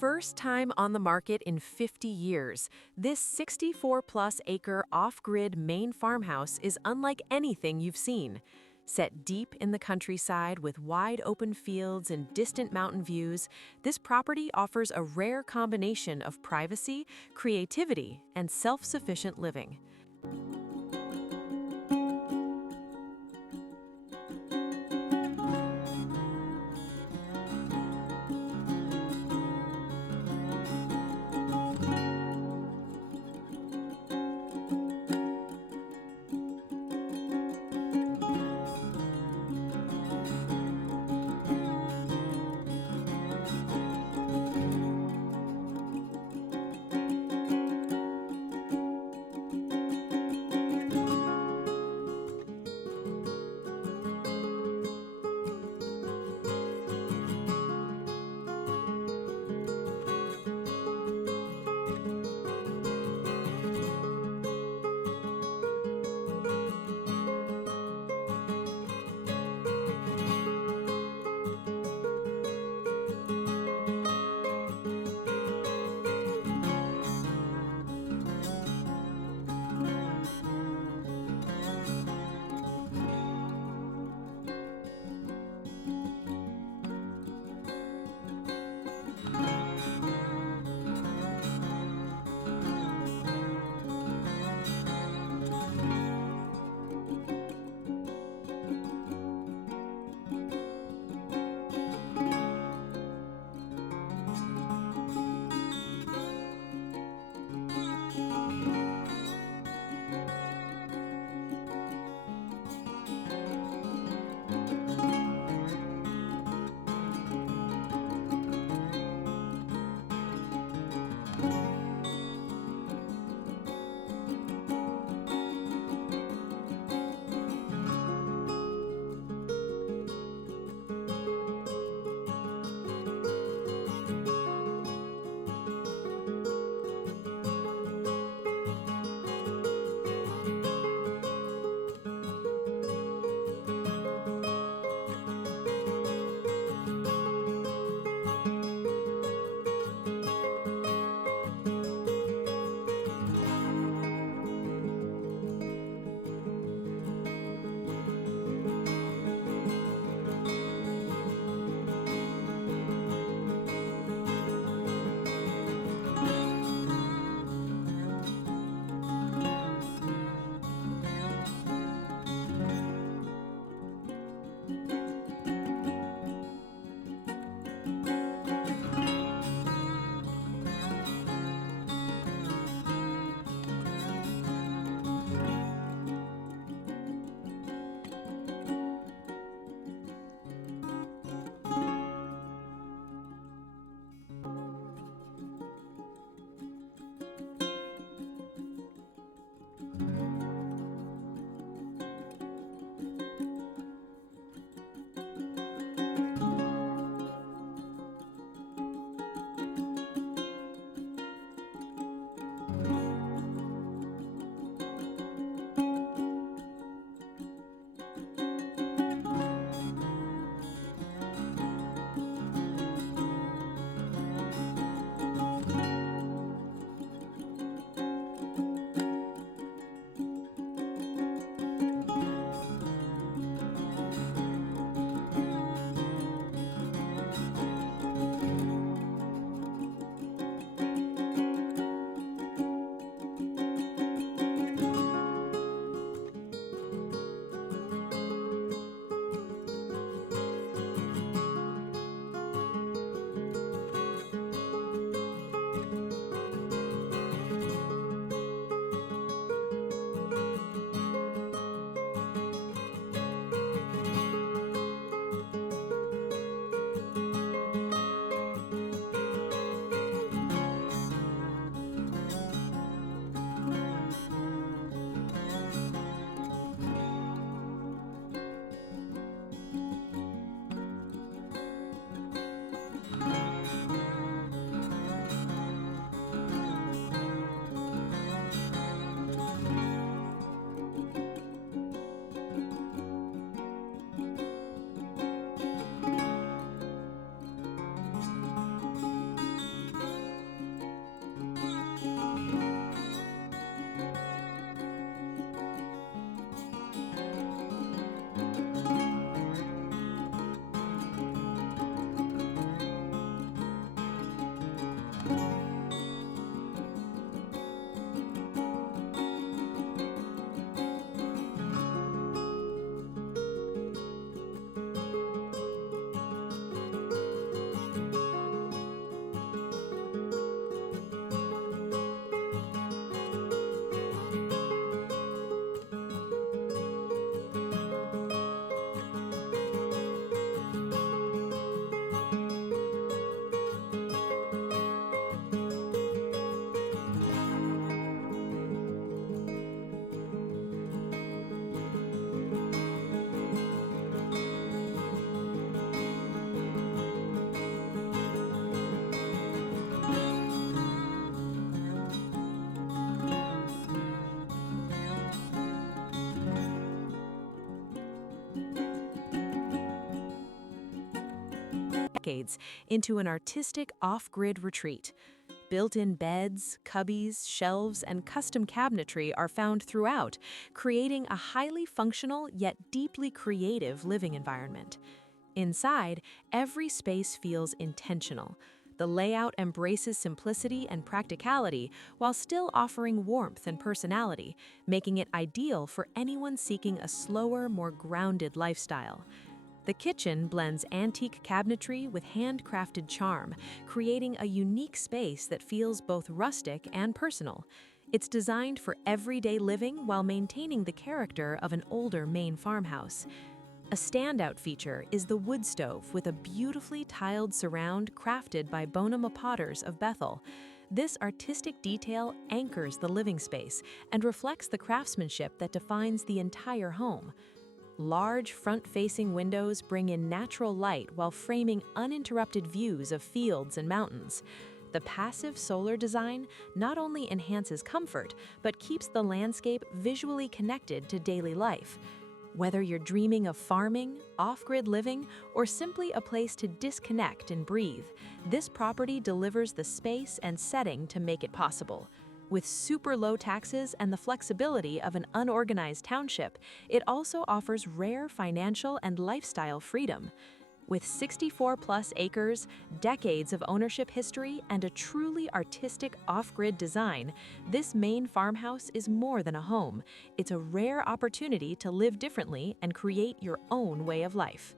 first time on the market in 50 years, this 64-plus acre off-grid Maine farmhouse is unlike anything you've seen. Set deep in the countryside with wide open fields and distant mountain views, this property offers a rare combination of privacy, creativity, and self-sufficient living. decades into an artistic off-grid retreat. Built-in beds, cubbies, shelves, and custom cabinetry are found throughout, creating a highly functional yet deeply creative living environment. Inside, every space feels intentional. The layout embraces simplicity and practicality while still offering warmth and personality, making it ideal for anyone seeking a slower, more grounded lifestyle. The kitchen blends antique cabinetry with handcrafted charm, creating a unique space that feels both rustic and personal. It's designed for everyday living while maintaining the character of an older Maine farmhouse. A standout feature is the wood stove with a beautifully tiled surround crafted by Bonnema Potters of Bethel. This artistic detail anchors the living space and reflects the craftsmanship that defines the entire home. Large front-facing windows bring in natural light while framing uninterrupted views of fields and mountains. The passive solar design not only enhances comfort, but keeps the landscape visually connected to daily life. Whether you're dreaming of farming, off-grid living, or simply a place to disconnect and breathe, this property delivers the space and setting to make it possible. With super low taxes and the flexibility of an unorganized township, it also offers rare financial and lifestyle freedom. With 64-plus acres, decades of ownership history, and a truly artistic off-grid design, this Maine farmhouse is more than a home. It's a rare opportunity to live differently and create your own way of life.